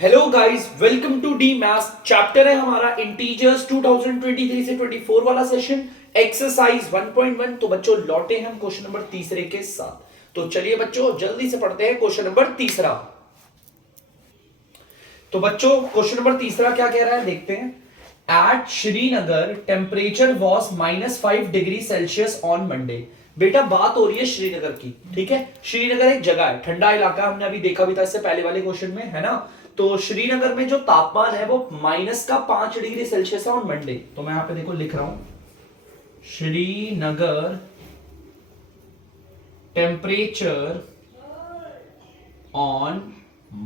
Hello guys, welcome to the maths. Chapter है हमारा integers 2023 से 24 वाला सेशन, एक्सरसाइज 1.1। तो बच्चों लौटे हम क्वेश्चन नंबर तीसरे के साथ। तो चलिए बच्चों जल्दी से पढ़ते हैं क्वेश्चन नंबर तीसरा। तो बच्चों क्वेश्चन नंबर तीसरा क्या कह रहा है देखते हैं। At Srinagar temperature was -5 degree Celsius on Monday. बेटा बात हो रही है श्रीनगर की, ठीक है। श्रीनगर एक जगह है, ठंडा इलाका, हमने अभी देखा भी था इससे पहले वाले क्वेश्चन में, है ना। तो श्रीनगर में जो तापमान है वो -5 डिग्री सेल्सियस है ऑन मंडे। तो मैं यहां पे देखो लिख रहा हूं, श्रीनगर टेम्परेचर ऑन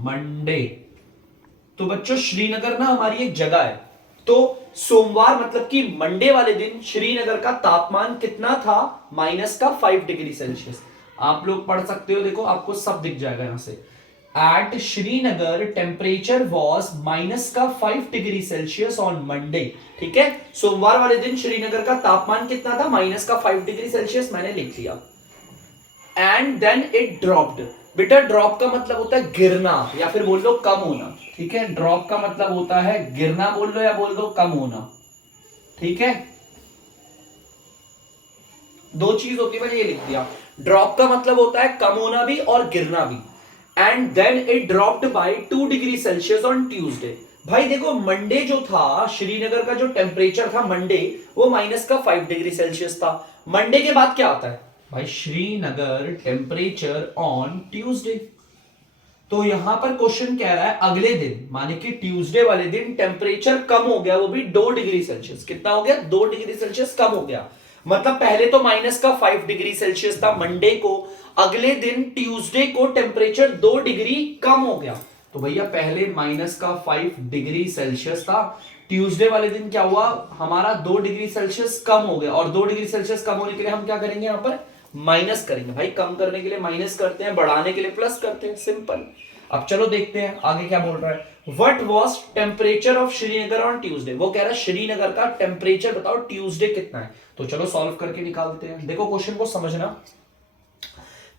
मंडे। तो बच्चों श्रीनगर ना हमारी एक जगह है। तो सोमवार मतलब कि मंडे वाले दिन श्रीनगर का तापमान कितना था? -5 डिग्री सेल्सियस। आप लोग पढ़ सकते हो, देखो आपको सब दिख जाएगा यहां से। At Srinagar temperature was -5 degree Celsius on Monday. ठीक है, सोमवार वाले दिन श्रीनगर का तापमान कितना था? -5 डिग्री सेल्सियस। मैंने लिख दिया। And then it dropped. बेटा ड्रॉप का मतलब होता है गिरना, या फिर बोल लो कम होना। ठीक है, ड्रॉप का मतलब होता है गिरना बोल लो या बोल दो कम होना। ठीक है, दो चीज होती है, मैंने ये लिख दिया। ड्रॉप का मतलब होता है कम होना भी और गिरना भी। And then it dropped by 2 degree Celsius on Tuesday. भाई देखो मंडे जो था, श्रीनगर का जो टेम्परेचर था मंडे, वो -5 डिग्री सेल्सियस था। मंडे के बाद क्या आता है भाई? Srinagar temperature on Tuesday. तो यहां पर क्वेश्चन कह रहा है अगले दिन, माने कि ट्यूसडे वाले दिन टेम्परेचर कम हो गया, वो भी 2 डिग्री सेल्सियस। कितना हो गया? 2 डिग्री सेल्सियस कम हो गया। मतलब पहले तो -5 डिग्री सेल्सियस था मंडे को, अगले दिन ट्यूसडे को टेम्परेचर 2 डिग्री कम हो गया। तो भैया पहले -5 डिग्री सेल्सियस था, ट्यूसडे वाले दिन क्या हुआ? हमारा 2 डिग्री सेल्सियस कम हो गया। और 2 डिग्री सेल्सियस कम होने के लिए हम क्या करेंगे? यहां पर माइनस करेंगे। भाई कम करने के लिए माइनस करते हैं, बढ़ाने के लिए प्लस करते हैं, सिंपल। अब चलो देखते हैं आगे क्या बोल रहा है। What was temperature of Srinagar on Tuesday. वो कह रहा है श्रीनगर का टेम्परेचर बताओ ट्यूसडे कितना है। तो चलो सॉल्व करके निकालते हैं। देखो क्वेश्चन को समझना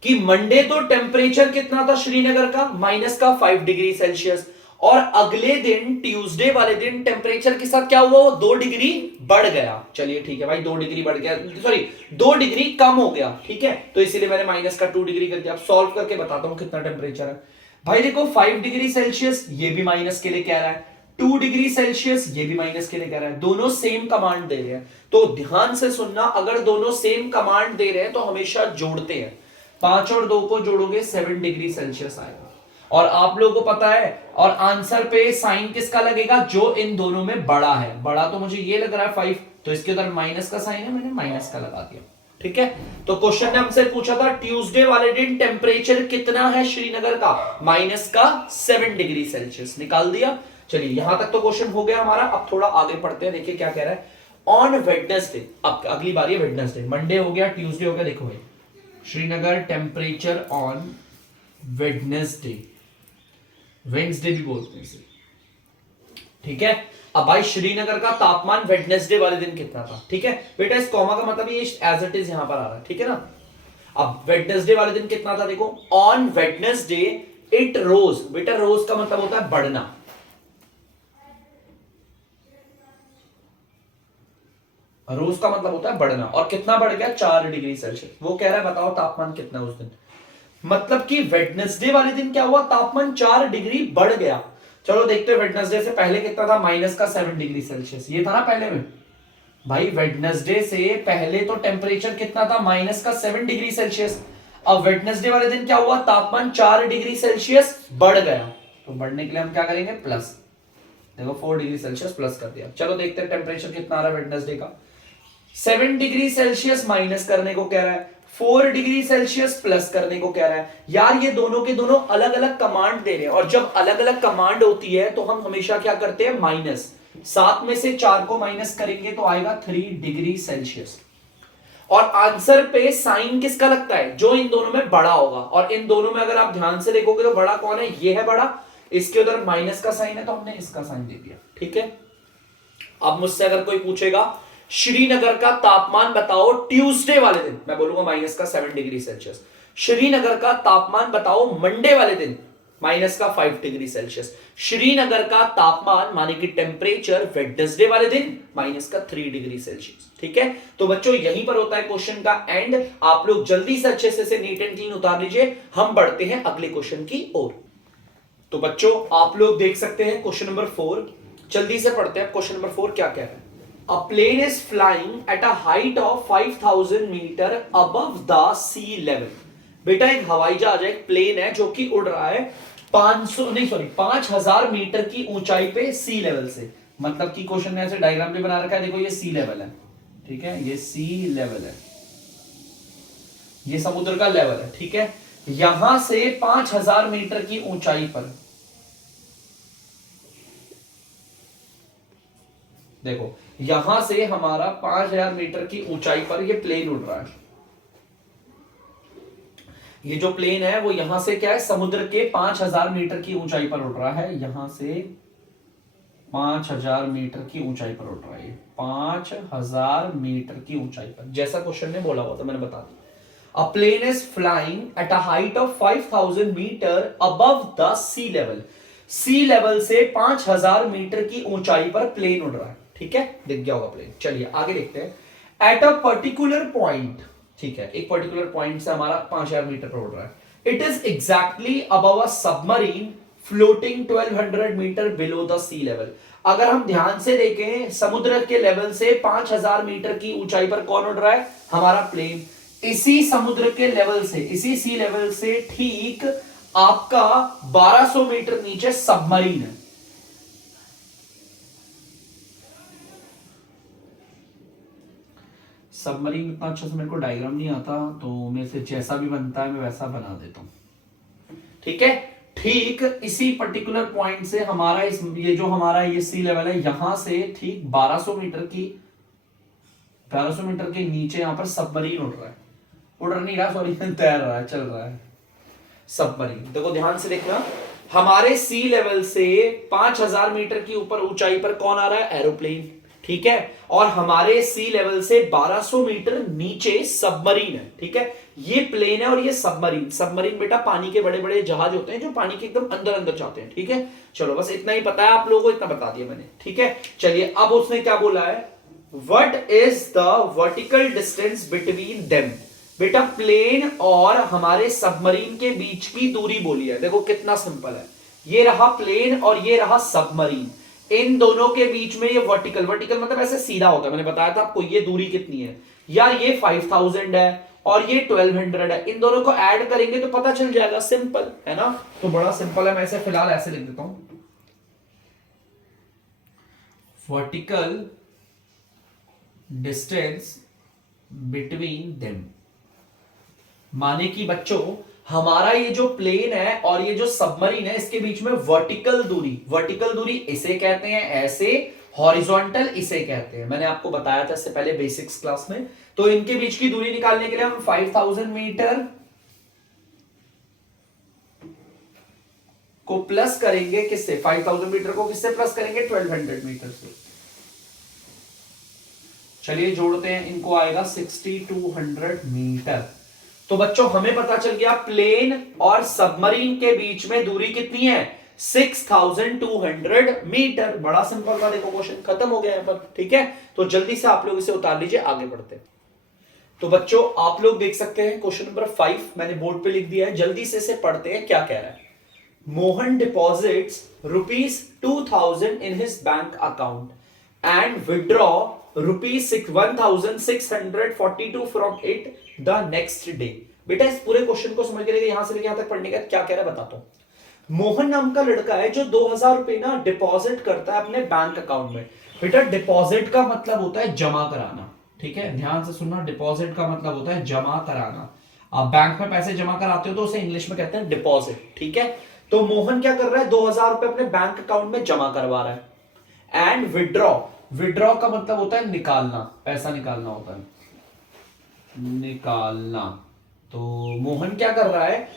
कि मंडे तो टेम्परेचर कितना था श्रीनगर का? -5 डिग्री सेल्सियस। और अगले दिन ट्यूसडे वाले दिन टेम्परेचर के साथ क्या हुआ? वो 2 डिग्री बढ़ गया। चलिए ठीक है भाई, 2 डिग्री बढ़ गया, सॉरी 2 डिग्री कम हो गया। ठीक है, तो इसीलिए मैंने -2 डिग्री कर दिया। अब सॉल्व करके बताता हूं कितना टेम्परेचर है। भाई देखो 5 डिग्री सेल्सियस ये भी माइनस के लिए कह रहा है, 2 डिग्री सेल्सियस ये भी माइनस के लिए कह रहा है। दोनों सेम कमांड दे रहे हैं, तो ध्यान से सुनना। अगर दोनों सेम कमांड दे रहे हैं तो हमेशा जोड़ते हैं। 5 और 2 को जोड़ोगे 7 डिग्री सेल्सियस आएगा। और आप लोगों को पता है, और आंसर पे साइन किसका लगेगा? जो इन दोनों में बड़ा है। बड़ा तो मुझे ये लग रहा है 5, तो इसके उधर माइनस का साइन है, मैंने माइनस का लगा दिया। ठीक है, तो क्वेश्चन ने हमसे पूछा था ट्यूसडे वाले दिन टेम्परेचर कितना है श्रीनगर का? -7 डिग्री सेल्सियस। निकाल दिया। चलिए यहां तक तो क्वेश्चन हो गया हमारा। अब थोड़ा आगे पढ़ते हैं, देखिए क्या कह रहा है। ऑन वेडनेसडे, अब अगली बारी है वेडनेसडे। मंडे हो गया, ट्यूसडे हो गया। देखो भाई Srinagar temperature on Wednesday, Wednesday भी बोलते हैं इसे। ठीक है, अब भाई श्रीनगर का तापमान वेडनेसडे वाले दिन कितना था? ठीक है बेटा, इस कॉमा का मतलब ये एज इट इज यहां पर आ रहा है, ठीक है ना। अब वेडनेसडे वाले दिन कितना था देखो। ऑन वेडनेसडे इट रोज। बेटा रोज का मतलब होता है बढ़ना। रोज का मतलब होता है बढ़ना। और कितना बढ़ गया? 4 डिग्री सेल्सियस। वो कह रहा है बताओ तापमान कितना उस दिन। मतलब कि वेडनेसडे वाले दिन क्या हुआ? तापमान 4 डिग्री बढ़ गया। चलो देखते हैं वेडनेसडे से पहले कितना था। -7 डिग्री सेल्सियस ये था ना पहले में। भाई वेडनेसडे से पहले तो टेम्परेचर कितना था? -7 डिग्री सेल्सियस। अब वेडनेसडे वाले दिन क्या हुआ? तापमान 4 डिग्री सेल्सियस बढ़ गया। तो बढ़ने के लिए हम क्या करेंगे? प्लस। देखो 4 डिग्री सेल्सियस प्लस कर दिया। चलो देखते हैं टेम्परेचर कितना आ रहा है वेडनेसडे का। 7 डिग्री सेल्सियस माइनस करने को कह रहा है, 4 डिग्री सेल्सियस प्लस करने को कह रहा है। यार ये दोनों के दोनों अलग अलग कमांड दे रहे हैं, और जब अलग अलग कमांड होती है तो हम हमेशा क्या करते हैं? माइनस। 7 में से 4 को माइनस करेंगे तो आएगा 3 डिग्री सेल्सियस। और आंसर पे साइन किसका लगता है? जो इन दोनों में बड़ा होगा। और इन दोनों में अगर आप ध्यान से देखोगे तो बड़ा कौन है? ये है बड़ा। इसके उधर माइनस का साइन है तो हमने इसका साइन दे दिया। ठीक है, अब मुझसे अगर कोई पूछेगा श्रीनगर का तापमान बताओ ट्यूसडे वाले दिन, मैं बोलूंगा -7 डिग्री सेल्सियस। श्रीनगर का तापमान बताओ मंडे वाले दिन, माइनस का 5 डिग्री सेल्सियस। श्रीनगर का तापमान माने कि टेम्परेचर वेडनेसडे वाले दिन माइनस का 3 डिग्री सेल्सियस। ठीक है, तो बच्चों यहीं पर होता है क्वेश्चन का एंड। आप लोग जल्दी से अच्छे से नीट एंड क्लीन उतार लीजिए, हम बढ़ते हैं अगले क्वेश्चन की ओर। तो बच्चों आप लोग देख सकते हैं क्वेश्चन नंबर 4, जल्दी से पढ़ते हैं। क्वेश्चन नंबर 4 क्या कह रहा है? A plane is flying at a height of 5000 metre above the sea level। बेटा एक हवाई जहाज है, एक प्लेन है जो कि उड़ रहा है 5000 मीटर की ऊंचाई पे सी लेवल से। मतलब कि क्वेश्चन में ऐसे डायग्राम भी बना रखा है, देखो ये सी लेवल है, ठीक है, ये सी लेवल है, ये समुद्र का लेवल है, ठीक है। यहां से 5000 मीटर की ऊंचाई पर देखो, यहां से हमारा 5000 मीटर की ऊंचाई पर ये प्लेन उड़ रहा है। ये जो प्लेन है वो यहां से क्या है, समुद्र के 5000 मीटर की ऊंचाई पर उड़ रहा है। यहां से 5000 मीटर की ऊंचाई पर उड़ रहा है, 5000 मीटर की ऊंचाई पर, जैसा क्वेश्चन ने बोला हुआ था मैंने बता दिया। A plane is flying at a height of 5000 metre above the sea level. Sea level से 5000 मीटर की ऊंचाई पर प्लेन उड़ रहा है, ठीक है, दिख गया होगा प्लेन। चलिए आगे देखते हैं। एट अ पर्टिकुलर पॉइंट, ठीक है, एक पर्टिकुलर पॉइंट से हमारा 5000 मीटर पर उड़ रहा है। It is exactly above a submarine floating 1200 metre below the sea level. अगर हम ध्यान से देखें, समुद्र के लेवल से 5000 मीटर की ऊंचाई पर कौन उड़ रहा है? हमारा प्लेन। इसी समुद्र के लेवल से, इसी सी लेवल से ठीक आपका 1200 मीटर नीचे सबमरीन है। सबमरीन इतना अच्छा से मेरे को डायग्राम नहीं आता, तो मेरे से जैसा भी बनता है मैं वैसा बना देता हूं, ठीक है। ठीक इसी पर्टिकुलर पॉइंट से हमारा ये जो हमारा ये सी लेवल है, यहां से ठीक 1200 मीटर के नीचे यहां पर सबमरीन उड़ रहा है, उड़ नहीं रहा, सॉरी, तैर रहा है, चल रहा है सबमरीन। देखो ध्यान से देखना, हमारे सी लेवल से 5000 मीटर की ऊपर ऊंचाई पर कौन आ रहा है? एरोप्लेन, ठीक है। और हमारे सी लेवल से 1200 मीटर नीचे सबमरीन है, ठीक है। ये प्लेन है और ये सबमरीन। सबमरीन बेटा पानी के बड़े बड़े जहाज होते हैं जो पानी के एकदम अंदर अंदर जाते हैं, ठीक है। चलो बस इतना ही पता है आप लोगों को, इतना बता दिया मैंने, ठीक है। चलिए अब उसने क्या बोला है? What is the vertical distance between them. बेटा प्लेन और हमारे सबमरीन के बीच की दूरी बोली है। देखो कितना सिंपल है, ये रहा प्लेन और ये रहा सबमरीन, इन दोनों के बीच में ये वर्टिकल, वर्टिकल मतलब ऐसे सीधा होता है, मैंने बताया था आपको। ये दूरी कितनी है यार? ये 5000 है और ये 1200 है। इन दोनों को ऐड करेंगे तो पता चल जाएगा, सिंपल है ना। तो बड़ा सिंपल है, मैं इसे फिलहाल ऐसे लिख देता हूं, वर्टिकल डिस्टेंस बिटवीन देम। माने कि बच्चों हमारा ये जो प्लेन है और ये जो सबमरीन है, इसके बीच में वर्टिकल दूरी, वर्टिकल दूरी इसे कहते हैं ऐसे, हॉरिजॉन्टल इसे कहते हैं। मैंने आपको बताया था इससे पहले बेसिक्स क्लास में। तो इनके बीच की दूरी निकालने के लिए हम 5000 मीटर को प्लस करेंगे, किससे? 5000 मीटर को किससे प्लस करेंगे? 1200 मीटर से। चलिए जोड़ते हैं, इनको आएगा 6200 मीटर। तो बच्चों हमें पता चल गया प्लेन और सबमरीन के बीच में दूरी कितनी है? 6200 मीटर। बड़ा सिंपल था, देखो क्वेश्चन खत्म हो गया यहां पर, ठीक है। तो जल्दी से आप लोग इसे उतार लीजिए, आगे बढ़ते हैं। तो बच्चों आप लोग देख सकते हैं क्वेश्चन नंबर 5 मैंने बोर्ड पे लिख दिया है, जल्दी से इसे पढ़ते हैं क्या कह रहा है। Mohan deposits ₹2000 in his bank account and withdraw ₹1642 from it the next day। बेटा इस पूरे क्वेश्चन को समझ के यहां से लेकर यहां तक पढ़ने का क्या कह रहा है बताता हूं। मोहन नाम का लड़का है जो 2000 रुपए ना डिपॉजिट करता है अपने बैंक अकाउंट में। बेटा डिपॉजिट का मतलब होता है जमा कराना, ठीक है, ध्यान से सुनना। डिपॉजिट का मतलब होता है जमा कराना। आप बैंक में पैसे जमा कराते हो तो उसे इंग्लिश में कहते हैं डिपॉजिट, ठीक है। तो मोहन क्या कर रहा है? 2000 रुपए अपने बैंक अकाउंट में जमा करवा रहा है। एंड विड्रॉ, विड्रॉ का मतलब होता है निकालना, पैसा निकालना होता है, निकालना। तो मोहन क्या कर रहा है?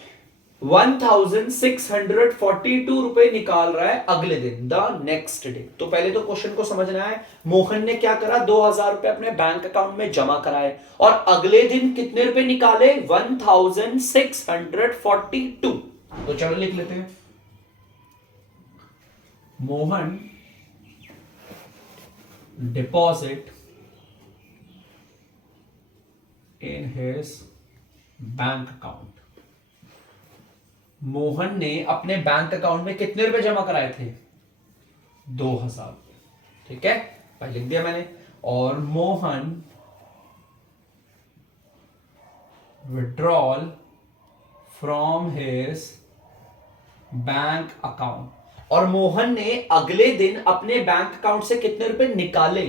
1642 रुपए निकाल रहा है अगले दिन, द नेक्स्ट डे। तो पहले तो क्वेश्चन को समझना है, मोहन ने क्या करा? 2000 रुपए अपने बैंक अकाउंट में जमा कराए और अगले दिन कितने रुपए निकाले? 1642। तो चलो लिख लेते हैं, Mohan deposit in his bank account. Mohan ने अपने बैंक अकाउंट में कितने रुपए जमा कराए थे? 2000। ठीक है भाई, लिख दिया मैंने। और Mohan withdrawal from his bank account, और मोहन ने अगले दिन अपने बैंक अकाउंट से कितने रुपए निकाले?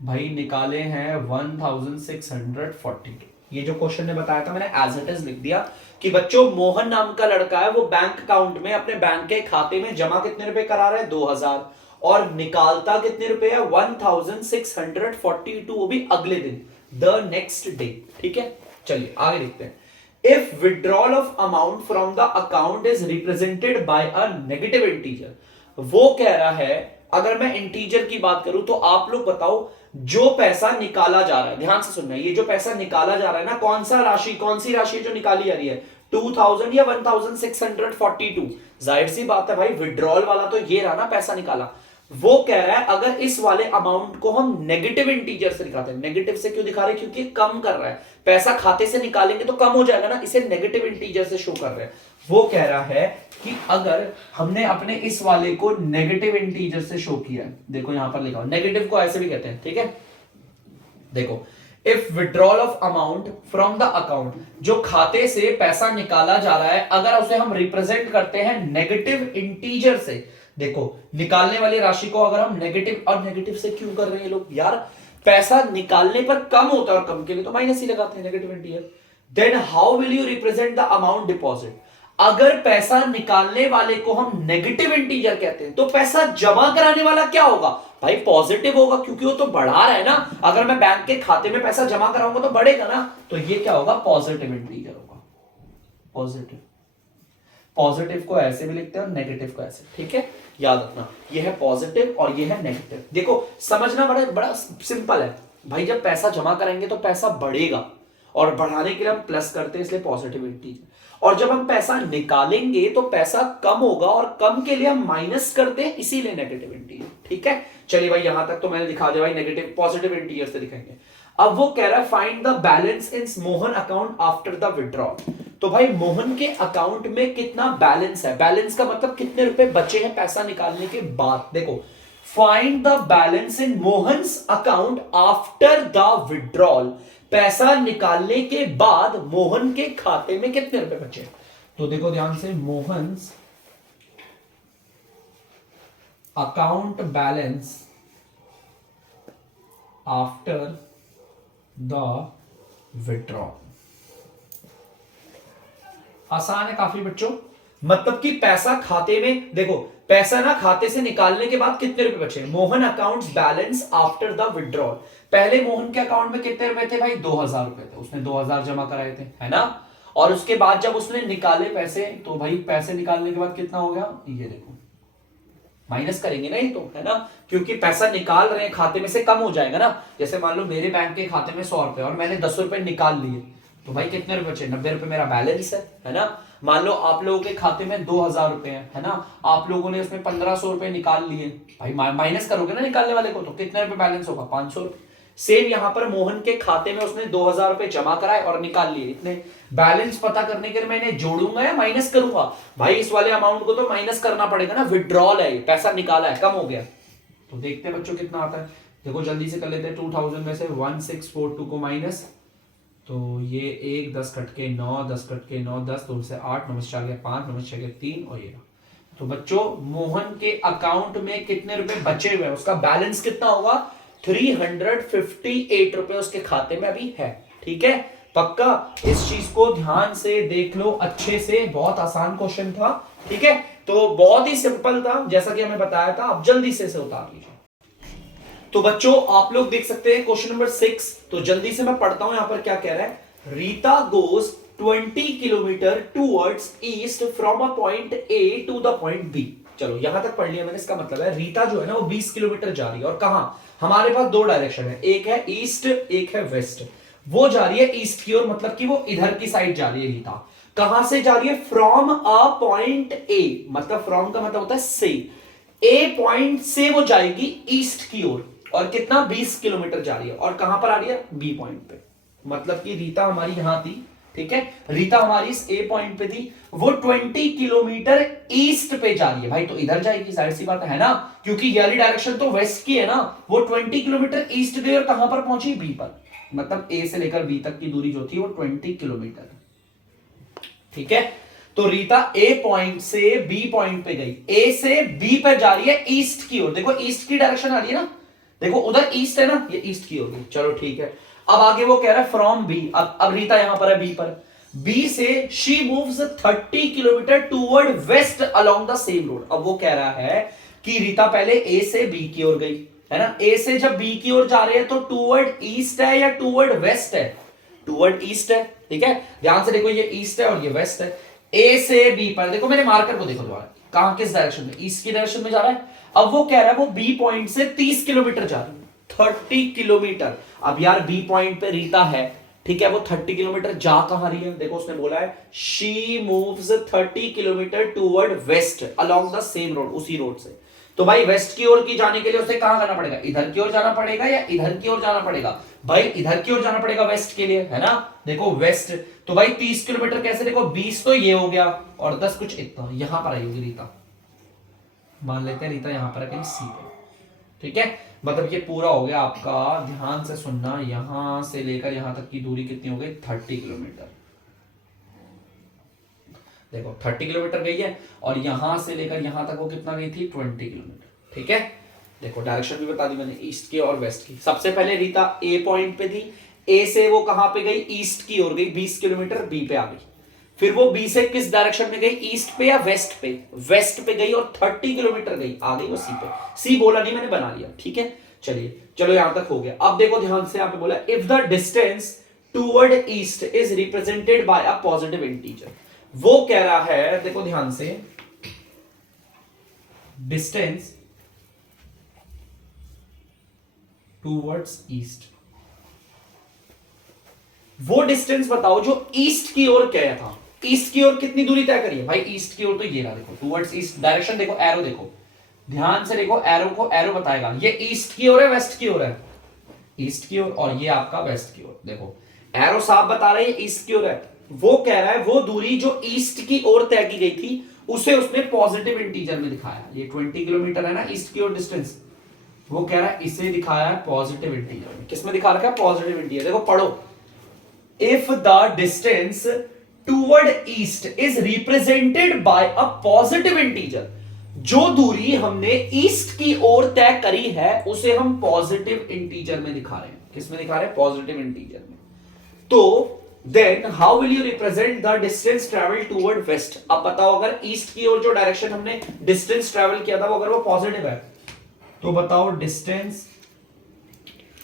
भाई निकाले हैं 1642। ये जो क्वेश्चन ने बताया था मैंने एज इट इज लिख दिया कि बच्चों मोहन नाम का लड़का है, वो बैंक अकाउंट में अपने बैंक के खाते में जमा कितने रुपए करा रहा है? 2000, और निकालता कितने रुपए है? 1642, वो भी अगले दिन, द नेक्स्ट डे। ठीक है, चलिए आगे देखते हैं। If withdrawal of amount from the account is represented by a negative integer, वो कह रहा है अगर मैं इंटीजर की बात करूं तो आप लोग बताओ, जो पैसा निकाला जा रहा है, ध्यान से सुनना, ये जो पैसा निकाला जा रहा है ना, कौन सा राशि, कौन सी राशि जो निकाली जा रही है? 2000 या 1642? जाहिर सी बात है भाई, विड्रॉल वाला तो ये रहा ना पैसा निकाला। वो कह रहा है अगर इस वाले अमाउंट को हम नेगेटिव इंटीजर से दिखाते हैं, नेगेटिव से क्यों दिखा रहे हैं? क्योंकि कम कर रहा है, पैसा खाते से निकालेंगे तो कम हो जाएगा ना, इसे नेगेटिव इंटीजर से शो कर रहे हैं। वो कह रहा है कि अगर हमने अपने इस वाले को नेगेटिव इंटीजर से शो किया, देखो यहां पर लिखा हो, नेगेटिव को ऐसे भी कहते हैं। ठीक है, देखो, if withdrawal of amount from the account, जो खाते से पैसा निकाला जा रहा है, अगर उसे हम रिप्रेजेंट करते हैं नेगेटिव इंटीजर से, देखो निकालने वाली राशि को अगर हम नेगेटिव, और नेगेटिव से क्यों कर रहे हैं लोग यार? पैसा निकालने पर कम होता है और कम के लिए तो माइनस ही लगाते हैं, negative integer. Then how will you represent the amount deposit? अगर पैसा निकालने वाले को हम नेगेटिव इंटीजर कहते हैं तो पैसा जमा कराने वाला क्या होगा? भाई पॉजिटिव होगा, क्योंकि वो तो बढ़ा रहा है ना। अगर मैं बैंक के खाते में पैसा जमा कराऊंगा तो बढ़ेगा ना, तो ये क्या होगा? पॉजिटिव इंटीजर होगा। पॉजिटिव, पॉजिटिव को ऐसे भी लिखते हैं और नेगेटिव को ऐसे। ठीक है, याद रखना, ये है पॉजिटिव और ये है नेगेटिव। देखो समझना बड़ा बड़ा सिंपल है भाई, जब पैसा जमा कराएंगे तो पैसा बढ़ेगा, और बढ़ाने के लिए हम प्लस करते हैं, इसलिए पॉजिटिव इंटीजर। और जब हम पैसा निकालेंगे तो पैसा कम होगा, और कम के लिए हम माइनस करते हैं, इसीलिए नेगेटिव इंटीजर। ठीक है, चलिए भाई यहां तक तो मैंने दिखा दिया भाई, नेगेटिव पॉजिटिव इंटीजर से दिखाएंगे। अब वो कह रहा है find the balance in Mohan account after the withdrawal. तो भाई मोहन के अकाउंट में कितना बैलेंस है? बैलेंस का मतलब कितने रुपए बचे हैं पैसा निकालने के बाद। देखो, find the balance in Mohan's account after the withdrawal, पैसा निकालने के बाद मोहन के खाते में कितने रुपए बचे। तो देखो ध्यान से, Mohan's account balance after the withdrawal. आसान है काफी बच्चों, मतलब कि पैसा खाते में, देखो पैसा ना खाते से निकालने के बाद कितने रुपए बचे? Mohan account balance after the withdrawal. पहले मोहन के अकाउंट में कितने रुपए थे भाई? 2000 रुपए थे, उसने 2000 जमा कराए थे, है ना। और उसके बाद जब उसने निकाले पैसे, तो भाई पैसे निकालने के बाद कितना हो गया? ये देखो, माइनस करेंगे ना ये तो, है ना, क्योंकि पैसा निकाल रहे हैं खाते में से कम हो जाएगा ना। जैसे मान लो मेरे बैंक के खाते में 100 रुपए और मैंने 10 रुपए निकाल लिए, तो भाई कितने रुपए बचे? 90 रुपए मेरा बैलेंस है ना। मान लो आप लोगों के खाते में 2000 रुपए है ना, आप लोगों ने उसमें 1500 रुपए निकाल लिए, भाई माइनस करोगे ना निकालने वाले को, तो कितने रुपए बैलेंस होगा? 500 रुपए। सेम यहां पर मोहन के खाते में उसने 2000 रुपए जमा कराए और निकाल लिए, इतने। बैलेंस पता करने के लिए मैंने जोड़ूंगा या माइनस करूंगा? भाई इस वाले अमाउंट को तो माइनस करना पड़ेगा ना, विड्रॉल है, पैसा निकाला है, कम हो गया। तो देखते हैं बच्चों कितना आता है, देखो जल्दी से कर लेते हैं। 2000 में से 1642 को माइनस, तो ये 1 10 कट के 9, 10 कट के 9, 10 2 से 8, 9 से 4 के 5, 9 से 6 के 3, और ये। तो बच्चों मोहन के अकाउंट में कितने रुपए बचे हुए हैं, उसका बैलेंस कितना होगा? 358 रुपए उसके खाते में अभी है। ठीक है, पक्का इस चीज को ध्यान से देख लो अच्छे से, बहुत आसान क्वेश्चन था। ठीक है, तो बहुत ही सिंपल था जैसा कि हमें बताया था, आप जल्दी से इसे उतार लीजिए। तो बच्चों आप लोग देख सकते हैं क्वेश्चन नंबर 6, तो जल्दी से मैं पढ़ता हूं यहां पर क्या कह रहा है। Rita goes 20 kilometre towards east from a point A to the point B. चलो यहां तक पढ़ लिया मैंने, इसका मतलब है रीता जो है ना वो 20 किलोमीटर जा रही है, और कहां? हमारे पास दो डायरेक्शन है, एक है ईस्ट, एक है वेस्ट। वो जा रही है ईस्ट की ओर, मतलब कि वो इधर की साइड जा रही है रीता। कहां से जा रही है? फ्रॉम अ पॉइंट ए, मतलब फ्रॉम का मतलब होता है से। ए पॉइंट से वो जाएगी ईस्ट की ओर और कितना 20 किलोमीटर जा रही है और कहां पर आ रही है बी पॉइंट पे। मतलब कि रीता हमारी यहां थी, ठीक है, रीता हमारी इस ए पॉइंट पे थी, वो 20 किलोमीटर ईस्ट पे जा रही है भाई, तो इधर जाएगी, जाहिर सी बात है ना, क्योंकि ये वाली डायरेक्शन तो वेस्ट की है ना। वो 20 किलोमीटर ईस्ट गई और कहां पर पहुंची बी पर, मतलब ए से लेकर बी तक की दूरी जो थी वो 20 किलोमीटर, ठीक है। तो रीता ए पॉइंट से बी पॉइंट पे गई, ए से बी पे जा रही है ईस्ट की ओर, देखो ईस्ट की डायरेक्शन आ रही है ना, देखो उधर ईस्ट है ना, ये ईस्ट की ओर गई, चलो ठीक है। अब आगे वो कह रहा है फ्रॉम बी, अब रीता यहां पर है बी पर, बी से she moves 30 kilometre toward west along the same road. अब वो कह रहा है कि रीता पहले ए से बी की ओर गई है ना, ए से जब बी की ओर जा रही है तो टूवर्ड ईस्ट है या टूवर्ड वेस्ट है, टूवर्ड ईस्ट है, ठीक है, ध्यान से देखो ये ईस्ट है और ये वेस्ट है। ए से बी पर देखो, मेरे मार्कर को देखो दोबारा, कहां किस डायरेक्शन में, ईस्ट की डायरेक्शन में जा रहा है। अब वो कह रहा है वो बी पॉइंट से 30 किलोमीटर जा रही है, 30 किलोमीटर। अब यार बी पॉइंट पे रीता है, ठीक है, वो 30 किलोमीटर जा कहां रही है, देखो उसने बोला है she moves 30 kilometre toward west along the same road, उसी रोड से। तो भाई वेस्ट की ओर की जाने के लिए उसे कहां जाना पड़ेगा, इधर की ओर जाना पड़ेगा या इधर की ओर जाना पड़ेगा, भाई इधर की ओर जाना पड़ेगा वेस्ट के लिए, है ना। देखो वेस्ट, तो भाई 30 किलोमीटर कैसे, देखो 20 तो ये हो गया और 10 कुछ इतना यहां पर आई होगी रीता, मान लेते हैं रीता यहां पर है कहीं सी पे, ठीक है। मतलब ये पूरा हो गया आपका, ध्यान से सुनना, यहां से लेकर यहां तक की दूरी कितनी हो गई 30 किलोमीटर, देखो 30 किलोमीटर गई है और यहां से लेकर यहां तक वो कितना गई थी 20 किलोमीटर, ठीक है। देखो डायरेक्शन भी बता दी मैंने, ईस्ट की और वेस्ट की। सबसे पहले रीता ए पॉइंट पे थी, ए से वो कहां पे गई, ईस्ट की ओर गई, 20 किलोमीटर बी पे आ गई। फिर वो बी से किस डायरेक्शन में गई, ईस्ट पे या वेस्ट पे, वेस्ट पे गई और 30 किलोमीटर गई, आ गई वो सी पे। सी बोला नहीं मैंने, बना लिया, ठीक है। चलिए चलो यहां तक हो गया। अब देखो ध्यान से, यहां पे बोला if the distance toward east is represented by a positive integer. वो कह रहा है, देखो ध्यान से, डिस्टेंस टूवर्ड्स ईस्ट, वो डिस्टेंस बताओ जो ईस्ट की ओर क्या था, ईस्ट की ओर कितनी दूरी तय करिए भाई, ईस्ट की ओर तो ये रहा, देखो टूवर्ड्स ईस्ट डायरेक्शन, देखो एरो, देखो ध्यान से देखो, एरो को एरो बताएगा, ये ईस्ट की ओर है वेस्ट की ओर है, ईस्ट की ओर, और ये आपका वेस्ट की ओर, देखो एरो साफ बता रहा है ईस्ट की ओर है। वो कह रहा है वो दूरी जो ईस्ट की ओर तय की गई थी उसे उसने पॉजिटिव इंटीजर में दिखाया, ये 20 किलोमीटर है ना ईस्ट की ओर डिस्टेंस, वो कह रहा है इसे दिखाया है पॉजिटिव इंटीजर में। किसमें दिखा रखा है, पॉजिटिव इंटीजर, देखो पढ़ो, if the distance toward east is represented by a positive integer, जो दूरी हमने ईस्ट की ओर तय करी है उसे हम पॉजिटिव इंटीजर में दिखा रहे हैं, किसमें दिखा रहे हैं, पॉजिटिव इंटीजर में। तो then how will you represent the distance travel toward west. अब बताओ अगर ईस्ट की ओर जो डायरेक्शन हमने डिस्टेंस ट्रेवल किया था वो अगर वो पॉजिटिव है तो बताओ डिस्टेंस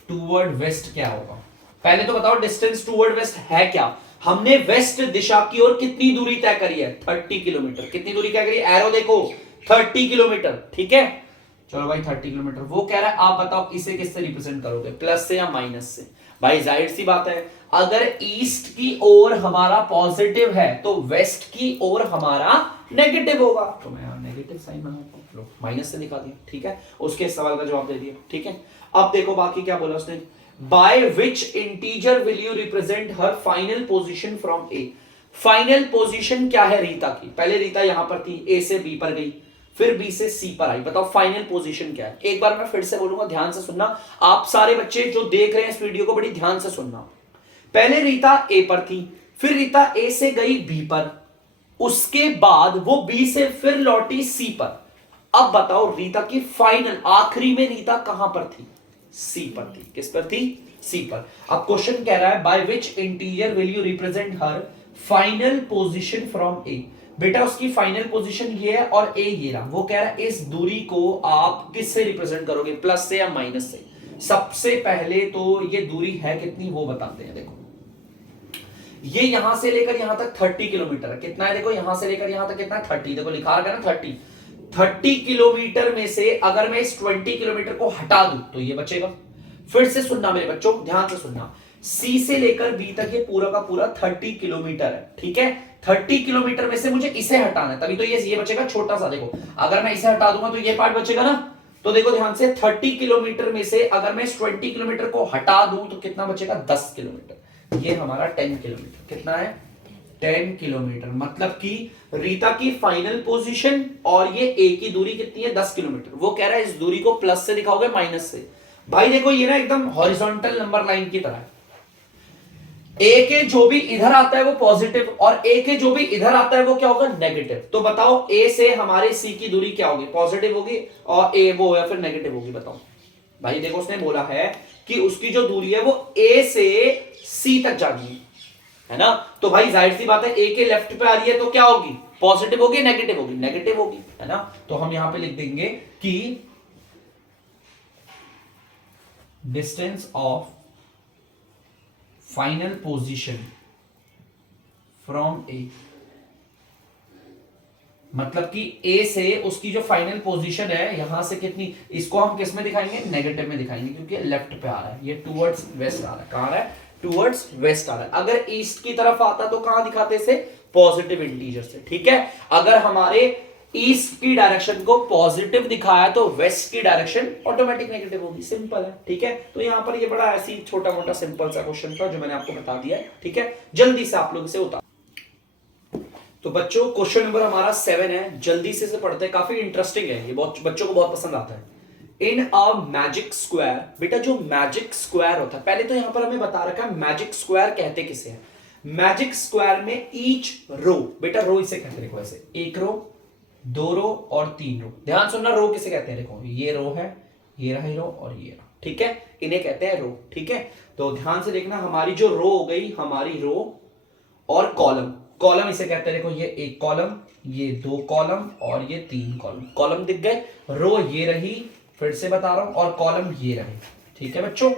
टूवर्ड वेस्ट क्या होगा। पहले तो बताओ डिस्टेंस टूवर्ड वेस्ट है क्या, हमने वेस्ट दिशा की ओर कितनी दूरी तय करी है 30 किलोमीटर, कितनी दूरी तय करी है, एरो देखो 30 किलोमीटर, ठीक है। चलो भाई 30 किलोमीटर, वो कह रहा है आप बताओ इसे किससे रिप्रेजेंट करोगे, प्लस से या माइनस से। भाई जाहिर सी बात है, अगर ईस्ट की ओर हमारा पॉजिटिव है तो वेस्ट की ओर हमारा नेगेटिव होगा, तो मैं यहां नेगेटिव साइन बनाता हूं, लो माइनस से दिखा दिया, ठीक है, उसके सवाल का जवाब दे दिया, ठीक है। अब देखो बाकी क्या बोला उसने, bye which integer will you represent her final position from A. Final position क्या है रीता की, पहले रीता यहां पर थी, ए से बी पर गई, फिर बी से सी पर आई, बताओ फाइनल पोजीशन क्या है। एक बार मैं फिर से बोलूंगा, ध्यान से सुनना, आप सारे बच्चे जो देख रहे हैं इस वीडियो को बड़ी ध्यान से सुनना। पहले रीता ए पर थी, फिर रीता ए से गई बी पर, उसके बाद वो बी से फिर लौटी सी पर। अब बताओ रीता की फाइनल आखिरी में रीता कहां पर थी, सी पर थी, किस पर थी, सी पर। अब क्वेश्चन कह रहा है by which integer will you represent her final position from A. बेटा उसकी फाइनल पोजीशन ये है और ए ये रहा, वो कह रहा है इस दूरी को आप किससे रिप्रेजेंट करोगे, प्लस से या माइनस से। सबसे पहले तो ये दूरी है कितनी वो बताते हैं, देखो ये यहां से लेकर यहां तक 30 किलोमीटर है, कितना है देखो, यहां से लेकर यहां तक कितना है 30, देखो लिखा रखा है ना 30 किलोमीटर में से अगर मैं इस 20 किलोमीटर को हटा दूं तो ये बचेगा। फिर से सुनना मेरे बच्चों, ध्यान से सुनना, सी से लेकर बी तक ये पूरा का पूरा 30 किलोमीटर है, ठीक है। 30 किलोमीटर में से मुझे इसे हटाना है, तभी तो ये बचेगा छोटा सा। देखो अगर मैं इसे हटा दूंगा तो ये पार्ट बचेगा ना। तो देखो ध्यान से, 30 किलोमीटर में से अगर मैं इस 20 किलोमीटर को हटा दूं तो कितना बचेगा, 10 किलोमीटर। ये हमारा 10 किलोमीटर कितना है, 10 किलोमीटर। मतलब कि रीता की फाइनल पोजीशन और ये ए की दूरी कितनी है, 10 किलोमीटर। वो कह रहा है इस दूरी को प्लस से दिखाओगे माइनस से। भाई देखो ये ना एकदम हॉरिजॉन्टल नंबर लाइन की तरह है। ए के जो भी इधर आता है वो पॉजिटिव और ए के जो भी इधर आता है वो क्या होगा, नेगेटिव। तो बताओ ए से हमारे सी की दूरी क्या होगी, पॉजिटिव होगी, और ए वो या फिर नेगेटिव होगी, बताओ। भाई देखो उसने बोला है कि उसकी जो दूरी है वो ए से सी तक जानी है ना। तो भाई जाहिर सी बात है, ए के लेफ्ट पे आ रही है तो क्या होगी, पॉजिटिव होगी नेगेटिव होगी, नेगेटिव होगी, है ना। तो हम यहां पे लिख देंगे कि distance of final position from A, मतलब कि ए से उसकी जो फाइनल पोजीशन है यहां से कितनी, इसको हम किस में दिखाएंगे, नेगेटिव में दिखाएंगे, क्योंकि लेफ्ट पे आ रहा है, ये टुवर्ड्स वेस्ट आ रहा है। कहां आ रहा है, टुवर्ड्स वेस्ट आ रहा है। अगर ईस्ट की तरफ आता तो कहां दिखाते इसे, पॉजिटिव इंटीजर से, ठीक है। अगर हमारे ईस्ट की डायरेक्शन को पॉजिटिव दिखाया तो वेस्ट की डायरेक्शन ऑटोमेटिक नेगेटिव होगी, सिंपल है, ठीक है। तो यहां पर ये बड़ा ऐसी छोटा मोटा सिंपल सा क्वेश्चन था जो मैंने आपको बता दिया है, ठीक है। जल्दी से आप लोग इसे उतार। तो बच्चों क्वेश्चन नंबर हमारा 7 है, जल्दी से पढ़ते हैं, काफी इंटरेस्टिंग है ये, बहुत बच्चों को बहुत पसंद आता है। इन अ मैजिक स्क्वायर, बेटा जो मैजिक स्क्वायर होता है, पहले तो यहां पर हमें बता रखा है मैजिक स्क्वायर कहते किसे हैं। मैजिक स्क्वायर में ईच रो, बेटा रो इसे कहते हैं, देखो ऐसे, एक रो, दो रो और तीन रो। ध्यान सुनना, रो किसे कहते हैं, देखो ये रो है, ये रहा रो और ये रो, ठीक है, इन्हें कहते हैं रो, ठीक है। तो ध्यान से देखना, हमारी जो रो हो गई, हमारी रो और कॉलम, कॉलम इसे कहते हैं, देखो ये एक कॉलम, ये दो कॉलम और ये तीन कॉलम, कॉलम दिख गए। रो ये रही, फिर से बता रहा हूं, और कॉलम ये रहे, ठीक है बच्चों।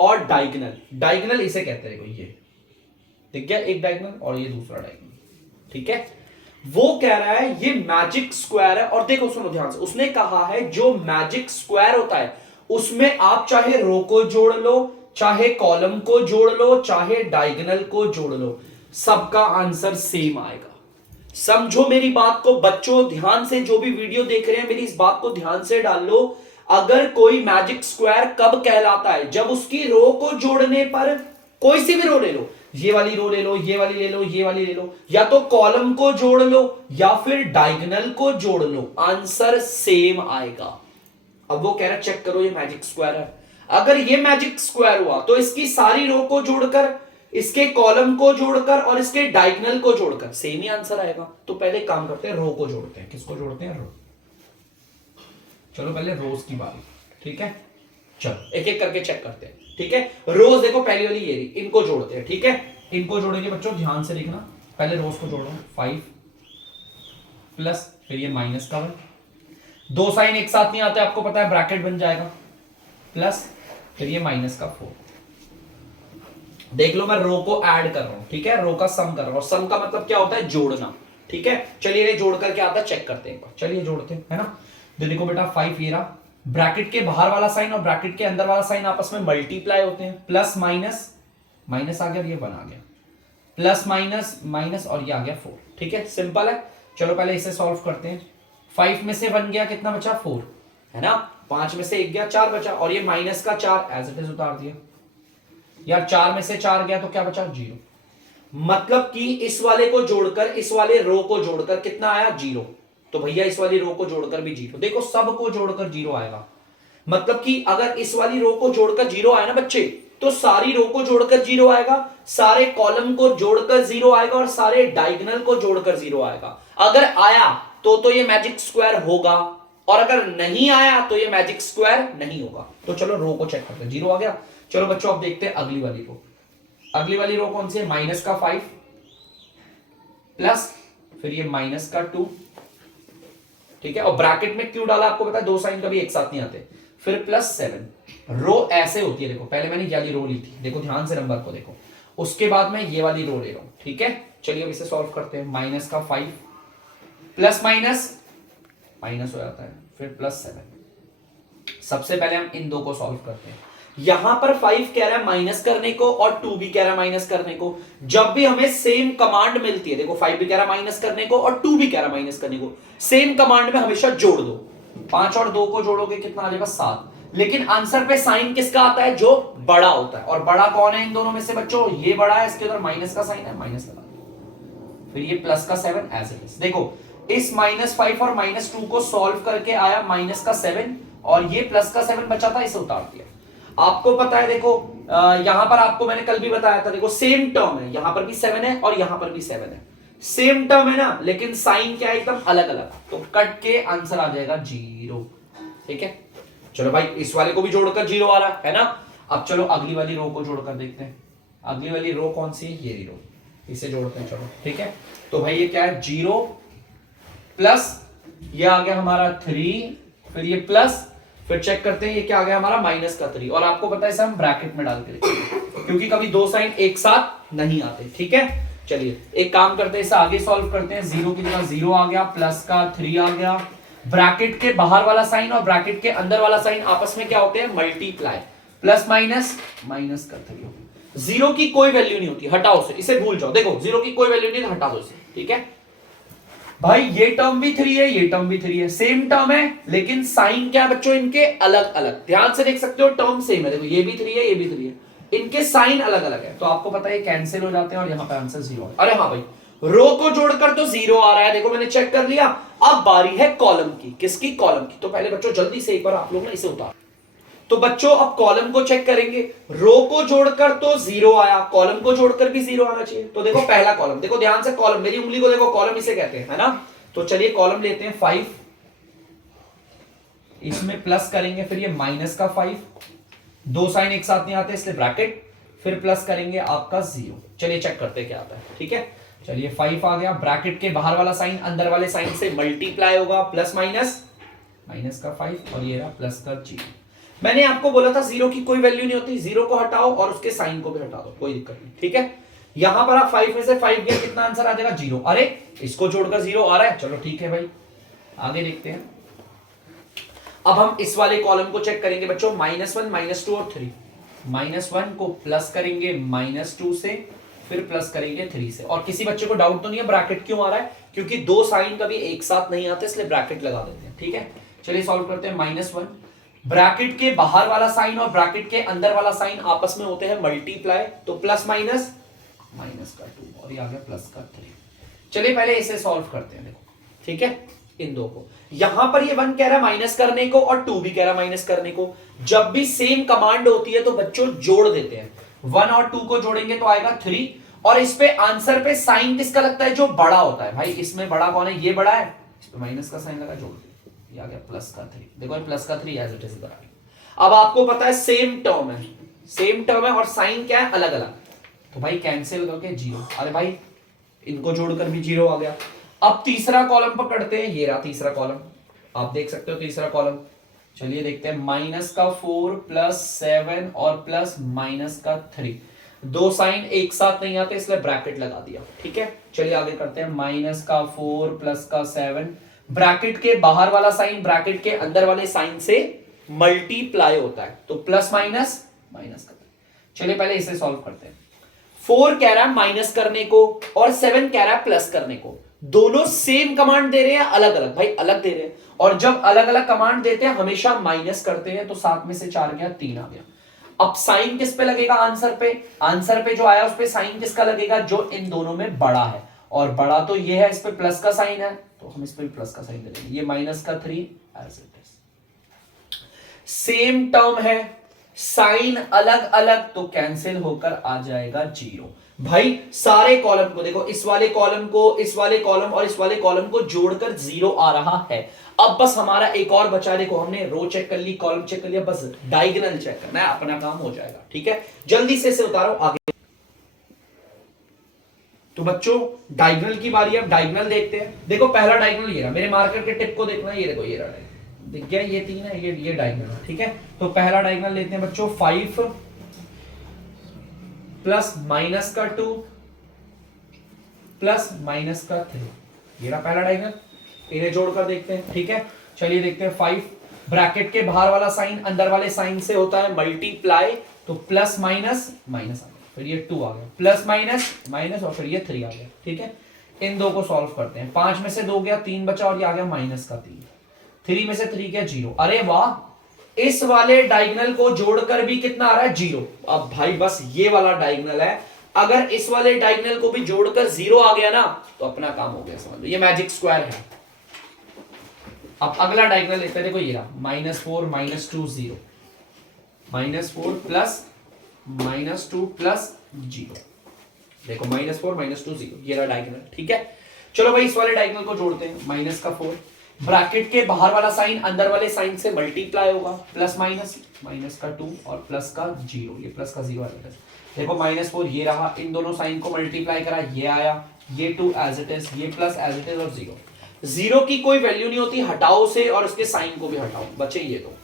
और डायगोनल, डायगोनल इसे कहते हैं, देखो ये दिख गया एक डायगोनल और ये दूसरा डायगोनल, ठीक है। वो कह रहा है ये मैजिक स्क्वायर है, और देखो सुनो ध्यान से, उसने कहा है जो मैजिक स्क्वायर होता है उसमें आप चाहे रो को जोड़ लो, चाहे कॉलम को जोड़ लो, चाहे डायगोनल को जोड़ लो, सबका आंसर सेम आएगा। समझो मेरी बात को बच्चों, ध्यान से जो भी वीडियो देख रहे हैं मेरी इस बात को ध्यान से डाल लो। अगर कोई मैजिक स्क्वायर कब कहलाता है, जब उसकी रो को जोड़ने पर, कोई सी भी रो ले लो, ये वाली रो ले लो, ये वाली ले लो, ये वाली ले लो, या तो कॉलम को जोड़ लो या फिर डायगोनल को जोड़ लो, आंसर सेम आएगा। अब वो कह रहा चेक करो ये मैजिक स्क्वायर है। अगर ये मैजिक स्क्वायर हुआ तो इसकी सारी रो को जोड़कर, इसके कॉलम को जोड़कर और इसके डायगोनल को जोड़कर सेम ही आंसर आएगा। तो पहले काम करते हैं, रो को जोड़ते हैं। किसको जोड़ते हैं, रो। चलो पहले रोज की बारी, ठीक है। चलो एक एक करके चेक करते हैं, ठीक है। रोज देखो पहली वाली ये रही, इनको जोड़ते हैं, ठीक है। इनको जोड़ेंगे बच्चों, ध्यान से देखना, पहले रोज को जोड़ो, 5 प्लस फिर ये माइनस का 1, दो साइन एक साथ नहीं आते आपको पता है, ब्रैकेट बन जाएगा, प्लस फिर ये माइनस का 4। देख लो मैं रो को ऐड कर रहा हूं, ठीक है, रो का सम कर रहा हूं, सम का मतलब क्या होता है, जोड़ना, ठीक है। चलिए ये जोड़ कर क्या आता है चेक करते हैं, चलिए जोड़ते हैं, है ना। तो देखो बेटा 5 ये रहा, ब्रैकेट के बाहर वाला साइन और ब्रैकेट के अंदर वाला साइन आपस में मल्टीप्लाई होते हैं, प्लस माइनस, माइनस आ गया, ये 1 आ गया, प्लस माइनस माइनस और ये आ गया 4, ठीक है, सिंपल है। चलो पहले इसे सॉल्व करते हैं। 5 में से 1 गया, कितना बचा 4, है ना। 5 में से 1 गया, 4 बचा, और ये माइनस का 4 एज इट इज उतार दिया यार। 4 में से 4 गया तो क्या बचा, 0। मतलब कि इस वाले को जोड़कर, इस वाले रो को जोड़कर कितना आया, 0। तो भैया इस वाली रो को जोड़कर भी 0, देखो सब को जोड़कर 0 आएगा। मतलब कि अगर इस वाली रो को जोड़कर 0 आया ना बच्चे, तो सारी रो को जोड़कर 0 आएगा, सारे कॉलम को जोड़कर 0 आएगा और सारे डायगोनल को जोड़कर 0 आएगा। अगर आया तो ये मैजिक स्क्वायर होगा, और अगर नहीं आया तो ये मैजिक स्क्वायर नहीं होगा। तो चलो रो को चेक करते हैं, 0 आ गया। चलो बच्चों अब देखते हैं अगली वाली रो। अगली वाली रो कौन सी है, माइनस का 5 प्लस फिर ये माइनस का 2, ठीक है। और ब्रैकेट में क्यों डाला आपको पता है, दो साइन कभी एक साथ नहीं आते, फिर प्लस 7। रो ऐसे होती है, देखो पहले मैंने ये वाली रो ली थी, देखो ध्यान से नंबर को देखो, उसके बाद मैं ये वाली रो ले रहा हूं, ठीक है। चलिए अब इसे सॉल्व करते हैं। माइनस का 5 प्लस माइनस माइनस हो जाता है, फिर प्लस 7। सबसे पहले हम इन दो को सॉल्व करते हैं। यहां पर 5 कह रहा है माइनस करने को और 2 भी कह रहा है माइनस करने को। जब भी हमें सेम कमांड मिलती है, देखो 5 भी कह रहा है माइनस करने को और 2 भी कह रहा है माइनस करने को, सेम कमांड में हमेशा जोड़ दो। 5 और 2 को जोड़ोगे कितना आ जाएगा 7। लेकिन आंसर पे साइन किसका आता है, जो बड़ा होता है। और बड़ा कौन है इन दोनों में से बच्चों, ये बड़ा है, इसके अंदर माइनस का साइन है, माइनस लगा दो। फिर ये प्लस का 7 एज इट इज। देखो इस -5 और -2 को सॉल्व करके आया माइनस का 7 और ये प्लस का 7 बचा था, इसे उतार दिया। आपको पता है देखो यहां पर आपको मैंने कल भी बताया था, देखो सेम टर्म है, यहां पर भी 7 है और यहां पर भी 7 है, सेम टर्म है ना, लेकिन साइन क्या है एकदम अलग अलग, तो कट के आंसर आ जाएगा 0। ठीक है, चलो भाई इस वाले को भी जोड़कर 0 आ रहा है ना। अब चलो अगली वाली रो को जोड़कर देखते हैं। अगली वाली रो कौन सी है, ये रो, इसे जोड़ते हैं। चलो ठीक है, तो भाई ये क्या है 0 प्लस ये आ गया हमारा 3, फिर ये प्लस, फिर चेक करते हैं ये क्या आ गया हमारा -3। और आपको पता है इसे हम ब्रैकेट में डाल के लिखेंगे क्योंकि कभी दो साइन एक साथ नहीं आते। ठीक है, चलिए एक काम करते हैं, इसे आगे सॉल्व करते हैं। 0 की जगह 0 आ गया, प्लस का 3 आ गया। ब्रैकेट के बाहर वाला साइन और ब्रैकेट के अंदर वाला साइन आपस में क्या होते हैं, मल्टीप्लाई, प्लस माइनस माइनस का 3। 0 की कोई वैल्यू नहीं होती, हटाओ इसे भूल जाओ। देखो 0 की कोई वैल्यू नहीं, हटा दो इसे। ठीक है भाई, ये टर्म भी 3 है, ये टर्म भी 3 है, सेम टर्म है, लेकिन साइन क्या है बच्चों इनके अलग अलग। ध्यान से देख सकते हो, टर्म सेम है, देखो ये भी 3 है, ये भी 3 है, इनके साइन अलग अलग है। तो आपको पता है कैंसिल हो जाते हैं और यहां पे आंसर 0 है। अरे हाँ भाई, रो को जोड़कर तो 0 आ रहा है, देखो मैंने चेक कर लिया। अब बारी है कॉलम की, किसकी, कॉलम की। तो पहले बच्चों जल्दी से एक बार आप लोग ना इसे उतार। तो बच्चों अब कॉलम को चेक करेंगे, रो को जोड़कर तो 0 आया, कॉलम को जोड़कर भी 0 आना चाहिए। तो देखो पहला कॉलम, देखो ध्यान से, कॉलम, मेरी उंगली को देखो, कॉलम इसे कहते हैं, है ना। तो चलिए कॉलम लेते हैं 5, इसमें प्लस करेंगे, फिर ये माइनस का 5, दो साइन एक साथ नहीं आते इसलिए ब्रैकेट, फिर प्लस करेंगे आपका 0। चलिए चेक करते हैं क्या आता है। ठीक है, चलिए 5 आ गया, ब्रैकेट के बाहर वाला साइन अंदर वाले साइन से मल्टीप्लाई होगा, प्लस माइनस माइनस का 5 और ये रहा प्लस का 0। मैंने आपको बोला था 0 की कोई वैल्यू नहीं होती, 0 को हटाओ और उसके साइन को भी हटा दो, कोई दिक्कत नहीं। ठीक है, यहां पर आप 5 में से 5 गया, कितना आंसर आ जाएगा 0। अरे इसको जोड़कर 0 आ रहा है, चलो ठीक है भाई, आगे देखते हैं। अब हम इस वाले कॉलम को चेक करेंगे बच्चों, -1 -2 और 3। -1 को प्लस करेंगे -2 से, फिर प्लस करेंगे 3 से। और किसी बच्चे को डाउट तो नहीं है ब्रैकेट क्यों आ रहा है, क्योंकि दो साइन कभी एक साथ नहीं आते इसलिए ब्रैकेट लगा देते हैं। ठीक है, चलिए सॉल्व करते हैं। -1, ब्रैकेट के बाहर वाला साइन और ब्रैकेट के अंदर वाला साइन आपस में होते हैं मल्टीप्लाई, तो प्लस माइनस माइनस का 2 और ये आ गया प्लस का 3। चलिए पहले इसे सॉल्व करते हैं, देखो ठीक है, इन दो को। यहां पर ये 1 कह रहा है माइनस करने को और 2 भी कह रहा है माइनस करने को। जब भी सेम कमांड होती है तो बच्चों जोड़ देते हैं, 1 और 2 को जोड़ेंगे तो आएगा 3। और इस पे आंसर पे साइन किसका लगता है, जो बड़ा होता है। भाई इसमें बड़ा कौन है, ये बड़ा है, इस पे माइनस का साइन लगा, जोड़ दे, ये आ गया प्लस का 3। देखो ये प्लस का 3 एज इट इज इधर आ गया। अब आपको पता है सेम टर्म है, सेम टर्म है और साइन क्या है, अलग अलग, तो भाई कैंसिल करके 0। अरे भाई इनको जोड़कर भी 0 आ गया। अब तीसरा कॉलम पकड़ते हैं, ये रहा तीसरा कॉलम, आप देख सकते हो तीसरा कॉलम। चलिए देखते हैं, माइनस का 4 प्लस 7 और प्लस माइनस का 3। दो साइन एक साथ नहीं आते इसलिए ब्रैकेट लगा दिया। ठीक है, चलिए आगे करते हैं। माइनस का 4 प्लस का 7, ब्रैकेट के बाहर वाला साइन ब्रैकेट के अंदर वाले साइन से मल्टीप्लाई होता है, तो प्लस माइनस माइनस का। चलिए पहले इसे सॉल्व करते हैं। 4 कह रहा है माइनस करने को और 7 कह रहा है प्लस करने को। दोनों सेम कमांड दे रहे हैं, अलग अलग, भाई अलग दे रहे हैं। और जब अलग अलग कमांड देते हैं हमेशा माइनस करते हैं, तो 7 में से 4 गया, 3 आ गया। अब साइन किस पे लगेगा, आंसर पे। आंसर पे जो आया उस पे साइन किसका लगेगा, जो इन दोनों में बड़ा है। और बड़ा तो ये है, इस पे प्लस का साइन है तो हम इस पे भी प्लस का साइन दे देंगे। ये माइनस का 3 as it is, same term है, साइन अलग अलग, तो कैंसिल होकर आ जाएगा 0। भाई सारे कॉलम को देखो, इस वाले कॉलम को, इस वाले कॉलम और इस वाले कॉलम को जोड़कर 0 आ रहा है। अब बस हमारा एक और बचा, देखो हमने रो चेक कर ली, कॉलम चेक कर लिया, बस डायगोनल चेक करना है, अपना काम हो जाएगा। ठीक है, जल्दी से इसे उतारो आगे। तो बच्चों डायगोनल की बारी है, अब डायगोनल देखते हैं। देखो पहला डायगोनल ये रहा, मेरे मार्कर के टिप को देखना, ये देखो ये रहा, दिख गया, ये 3 है, ये डायगोनल है। ठीक है, तो पहला डायगोनल लेते हैं बच्चों, 5 प्लस माइनस का 2 प्लस माइनस का 3, ये रहा पहला डायगोनल। इन्हें जोड़कर देखते हैं। ठीक है, चलिए देखते हैं। 5 ब्रैकेट के बाहर वाला साइन अंदर वाले साइन से होता है मल्टीप्लाई, तो प्लस माइनस माइनस आ गया, फिर ये 2 आ गया, प्लस माइनस माइनस, और फिर ये 3 आ गया। ठीक है, इन दो को सॉल्व करते हैं। 5 में से 2 गया, 3 बचा, और ये आ गया माइनस का 3। 3 में से 3 गया 0। अरे वाह, इस वाले डायगोनल को जोड़कर भी कितना आ रहा है 0। अब भाई बस ये वाला डायगोनल है, अगर इस वाले डायगोनल को भी जोड़कर 0 आ गया ना तो अपना काम हो गया, समझ लो ये मैजिक स्क्वायर है। अब अगला डायगोनल लेते हैं, देखो ये रहा -4 -2 0, -4 प्लस -2 प्लस 0। देखो -4 -2 0, ये रहा डायगोनल। ठीक है, चलो भाई इस वाले डायगोनल को जोड़ते हैं। माइनस का 4, ब्रैकेट के बाहर वाला साइन अंदर वाले साइन से मल्टीप्लाई होगा, प्लस माइनस, माइनस का 2 और प्लस का 0, ये प्लस का 0 आएगा। देखो -4 ये रहा, इन दोनों साइन को मल्टीप्लाई करा, ये आया, ये 2 एज इट इज, ये प्लस एज इट इज, और 0। 0 की कोई वैल्यू नहीं होती, हटाओ से, और उसके साइन को भी हटाओ, बचे ये दो।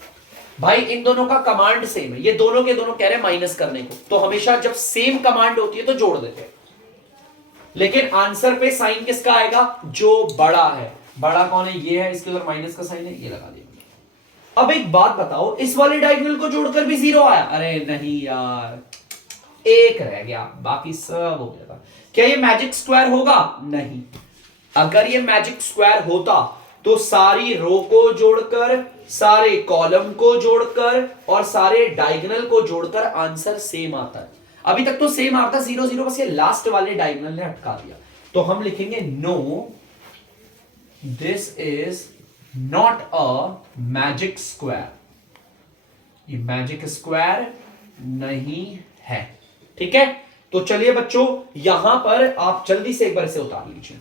भाई इन दोनों का कमांड सेम है, ये दोनों के दोनों कह रहे हैं माइनस करने को, तो हमेशा जब सेम कमांड होती है तो जोड़ देते हैं। लेकिन आंसर पे साइन किसका आएगा, जो बड़ा है। बड़ा कौन है, ये है, इसके उधर माइनस का साइन है, ये लगा दिया। अब एक बात बताओ, इस वाले डायगोनल को जोड़कर भी 0 आया? अरे नहीं यार, एक रह गया, बाकी सब हो गया था। क्या ये मैजिक स्क्वायर होगा? नहीं। अगर ये मैजिक स्क्वायर होता तो सारी रो को जोड़कर, सारे कॉलम को जोड़कर और सारे डायगोनल को जोड़कर आंसर सेम आता है। अभी तक तो सेम आता 0 0, बस ये लास्ट वाले डायगोनल ने हटका दिया। तो हम लिखेंगे no, this is not a magic square, ये मैजिक स्क्वायर नहीं है। ठीक है, तो चलिए बच्चों यहां पर आप जल्दी से एक बार इसे उतार लीजिए।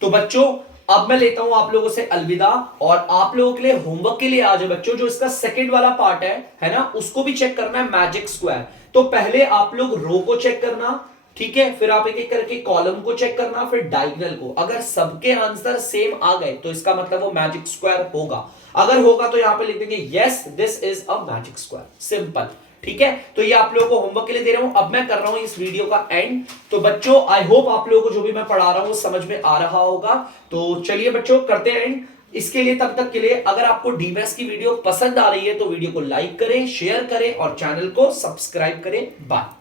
तो बच्चों अब मैं लेता हूं आप लोगों से अलविदा, और आप लोगों के लिए होमवर्क के लिए आज है बच्चों, जो इसका सेकंड वाला पार्ट है ना, उसको भी चेक करना है, मैजिक स्क्वायर। तो पहले आप लोग रो को चेक करना, ठीक है, फिर आप एक एक करके कॉलम को चेक करना, फिर डायगोनल को। अगर सबके आंसर सेम आ गए तो इसका मतलब वो मैजिक स्क्वायर होगा। अगर होगा तो यहां पे लिख देंगे yes this is a magic square, simple. ठीक है, तो ये आप लोगों को होमवर्क के लिए दे रहा हूं। अब मैं कर रहा हूं इस वीडियो का एंड। तो बच्चों आई होप आप लोगों को जो भी मैं पढ़ा रहा हूं वो समझ में आ रहा होगा। तो चलिए बच्चों करते हैं एंड। इसके लिए तब तक के लिए अगर आपको डीबीएस की वीडियो पसंद आ रही है तो वीडियो को लाइक करें, शेयर करें और चैनल को सब्सक्राइब करें। बाय।